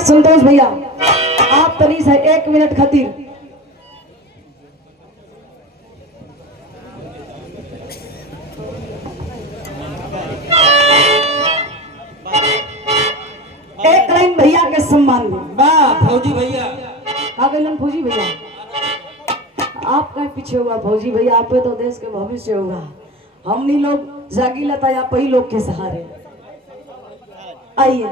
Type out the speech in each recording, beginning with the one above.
संतोष भैया आप तनी से 1 मिनट खातिर एक लाइन भैया के सम्मान में। वाह फौजी भैया आ गए फौजी भैया, आप कहीं पीछे हुआ फौजी भैया, आप पे तो देश के भविष्य होगा। हमनी लोग जागी लता या पही लोग के सहारे। आइए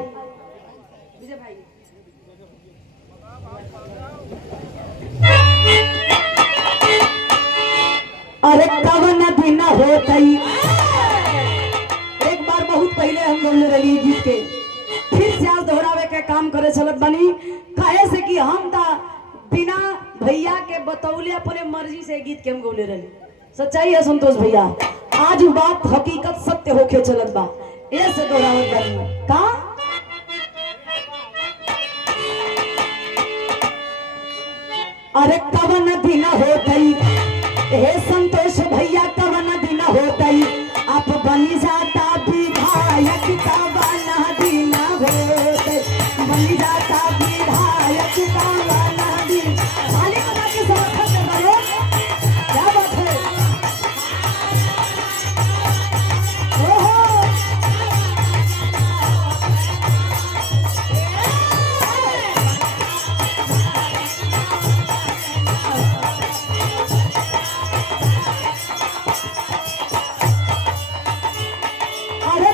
अरे कवन दिन होतई, एक बार बहुत पहले हम गौले रही गीत के, फिर से आज दोहरावे के काम करे चलत बनी। काहे से कि हम ता बिना भैया के बतौले अपने मर्जी से गीत के हम गौले रही। सच्चाई है संतोष भैया, आज बात हकीकत सत्य होके चलत बा, ऐसे दोहरावत बनी का। अरे कवन दिन होतई हे संतोष भैया, कवन दिन होतई आप बनी जाता विधायक, कवन दिन होतई बनी जाता विधायक, कवन दिन। खाली बना के समर्थन में करो, क्या बात है। ओहो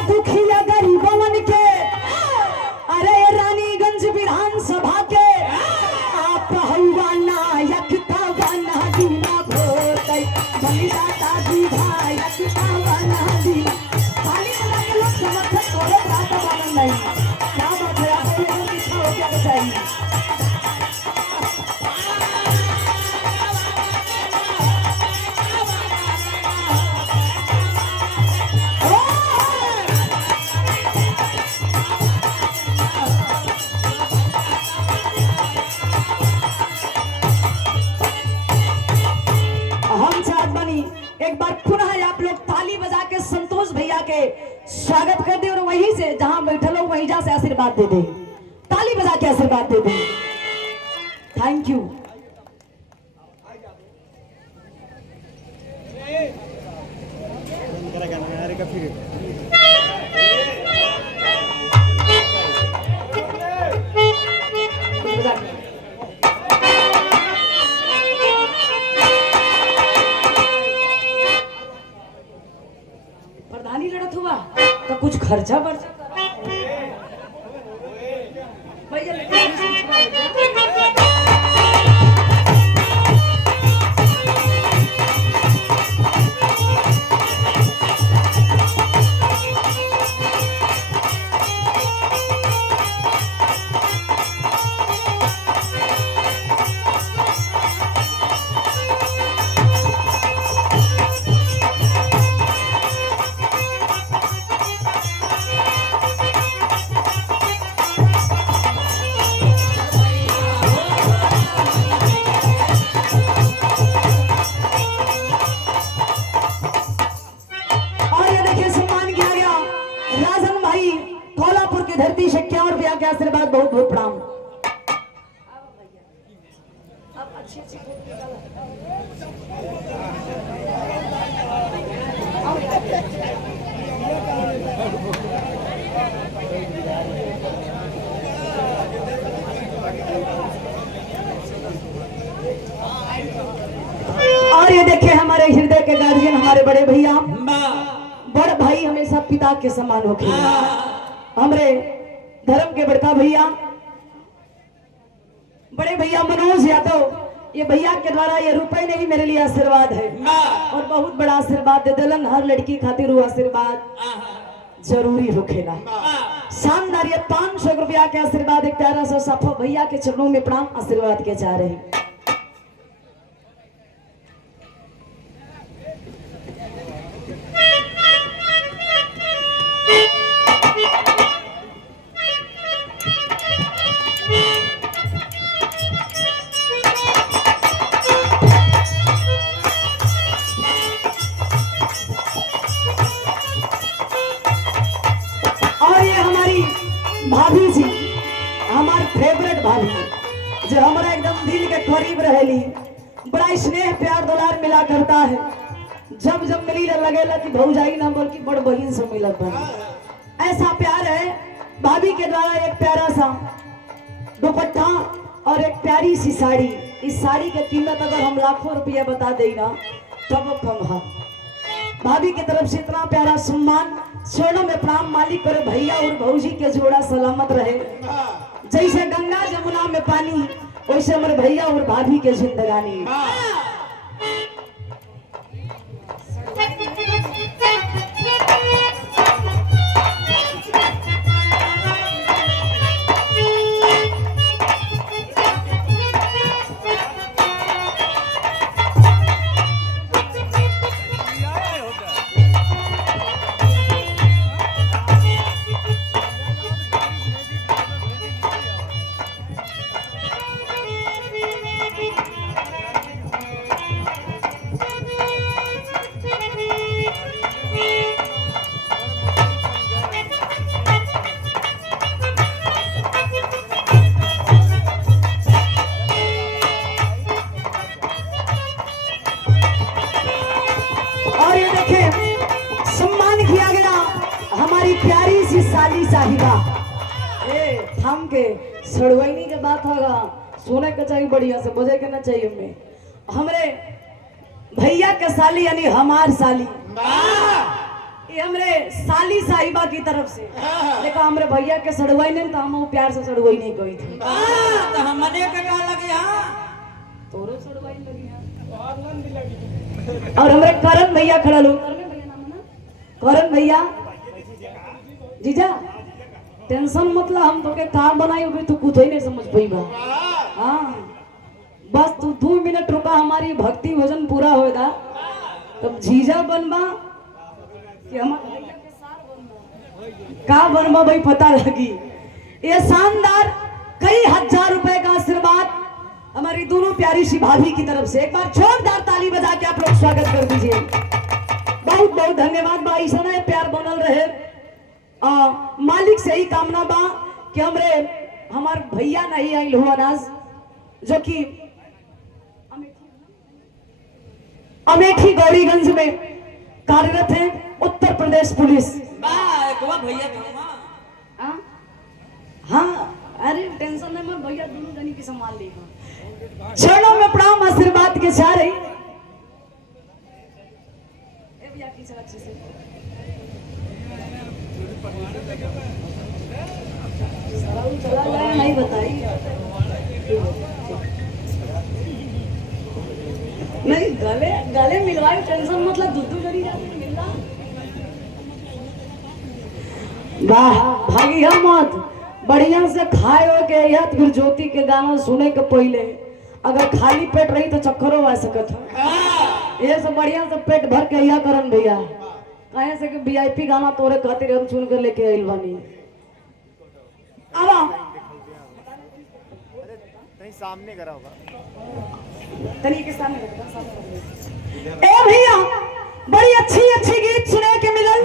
दुखिया गरीबवन के, अरे रानीगंज विधानसभा के आप हुआ नायक, कवन दिन होतई बनी जाता विधायक, कवन दिन। खाली बना के लोग समर्थन करो, बात मालूम नहीं क्या बात है। आपको लोगों की इच्छा हो क्या चाहिए। एक बार पुनः आप लोग ताली बजा के संतोष भैया के स्वागत कर दे और वहीं से जहां बैठे लोग वहीं जा से आशीर्वाद दे दे, ताली बजा के आशीर्वाद दे दे। Thank you. प्रधानी लड़त हुआ तो कुछ खर्चा बढ़ जाता भैया। धरती से 51 रुपया के आशीर्वाद, बहुत बहुत प्रणाम। और ये देखिए हमारे हृदय के गार्जियन, हमारे बड़े भैया, बड़ भाई हमेशा पिता के समान होके, हमरे धर्म के बड़का भैया बड़े भैया मनोज यादव, ये भैया के द्वारा ये रुपए नहीं मेरे लिए आशीर्वाद है और बहुत बड़ा आशीर्वाद दे दिलन। हर लड़की खातिर वो आशीर्वाद जरूरी होखेला। शानदार ये 500 रुपया के आशीर्वाद एक प्यारा सा सफा भैया के चरणों में प्रणाम आशीर्वाद के जा रहे हैं। भाभी जी, हमारे फेवरेट भाभी जो हमारा एकदम दिल के करीब रहेली, बड़ा स्नेह प्यार दुलार मिला करता है। जब जब मिली लगेला कि भौजाई ना बोल की बड़ बहिन से मिलत बा। ऐसा प्यार है भाभी के द्वारा। एक प्यारा सा दुपट्टा और एक प्यारी सी साड़ी। इस साड़ी की कीमत अगर हम लाखों रुपया बता दें ना तब वो कम है। भाभी की तरफ से इतना प्यारा सम्मान, चरणों में प्रणाम। मालिक करे भैया और भौजी के जोड़ा सलामत रहे। जैसे गंगा जमुना में पानी वैसे हमारे भैया और भाभी के जिंदगानी। प्यारी सी साली साहिबा थाम के सड़वैनी के बात होगा। सोने का चाहिए बढ़िया से बजे के ना चाहिए। हमें हमरे भैया के साली यानी हमार साली, ये हमरे साली साहिबा की तरफ से। देखो हमरे भैया के सड़वाई नहीं तो हम प्यार से सड़वाई नहीं कही थी तो हमने के का लगे। हां तोरो सड़वाई लगी और हमरे करण भैया खड़ा लो। करण भैया जीजा टेंशन मतलब हम तो के काम बनाई होगी तू कुछ ही नहीं समझ पाईबा। हाँ बस तू 2 मिनट रुका, हमारी भक्ति भजन पूरा होगा तब जीजा बनबा कि हमारे भैया के साथ बनबा का बनबा भाई पता लगी। ये शानदार कई हजार रुपए का आशीर्वाद हमारी दोनों प्यारी सी भाभी की तरफ से। एक बार जोरदार ताली बजा के आप लोग स्वागत कर दीजिए। बहुत बहुत धन्यवाद बा। ऐसा प्यार बनल रहे। मालिक से ही कामना बा कि हमार भैया नहीं आई हो अनाज जो कि अमेठी गौरीगंज में कार्यरत है, उत्तर प्रदेश पुलिस। भैया हाँ अरे टेंशन नहीं मत भैया, दोनों जनी की संभाल लेगा। चरणों में प्रणाम आशीर्वाद के चाह रही अच्छे से चला गया नहीं बताई नहीं गले गले मिलवाए टेंशन मतलब दूध जरी जाती मिलना। वाह भागिया मत बढ़िया से खाए हो के या फिर ज्योति के गाना सुने के पहले अगर खाली पेट रही तो चक्करों आ सकत है। ये सब बढ़िया से पेट भर के या करन भैया कहे से कि वीआईपी गाना तोरे खातिर हम सुन कर लेके आइल बानी। अब नहीं सामने करा होगा तनी के सामने रखता सामने। ए भैया बड़ी अच्छी अच्छी गीत सुने के मिलल।